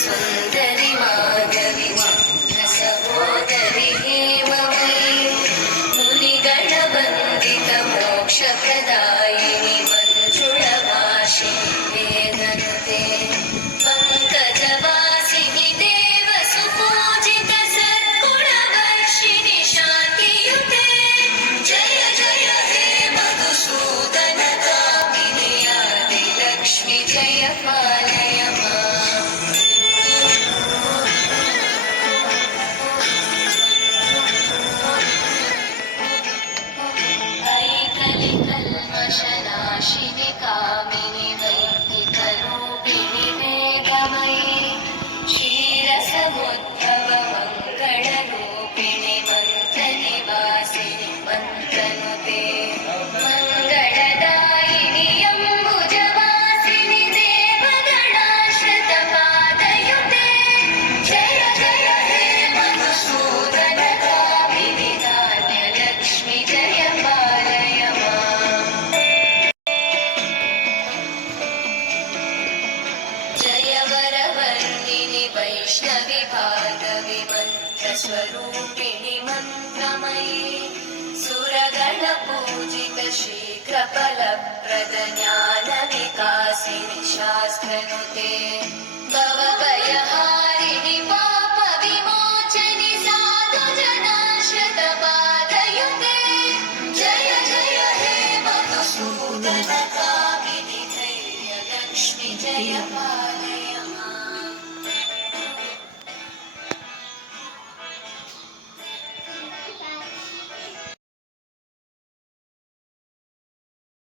सुन्दरि माधवि सहोदरि हेममयि मुनिगणवन्दित मोक्षप्रदायिनि मञ्जुळभाषिणि वेदनुते पङ्कजवासिनि देवसुपूजित सद्गुणवर्षिणि शान्तियुते जय जय हे मधुसूदन कामिनि आदिलक्ष्मि जय पालय माम् कलिकल्मषनाशिनि कामिनि वैदिकरूपिणि वेदमयि क्षीरसमुद्भव मङ्गलरूपिणि मन्त्रनिवासिनि मन्त्रनुते मङ्गलदायिनि अम्बुजवासिनि देवगणाश्रितपादयुते जय जय हे मधुसूदन कामिनि धान्यलक्ष्मि जय पालय माम् जय वरवर्णिनि वैष्णवि भार्गवि मन्त्रस्वरूपिणि मन्त्रमयि सुरगणपूजित शीघ्रफलप्रद ज्ञानविकासिनि शास्त्रनुते भवभयहारिणि पापविमोचनि साधुजनाश्रितपादयुते जय जय हे मधुसूदन कामिनि धैर्यलक्ष्मि जय पालय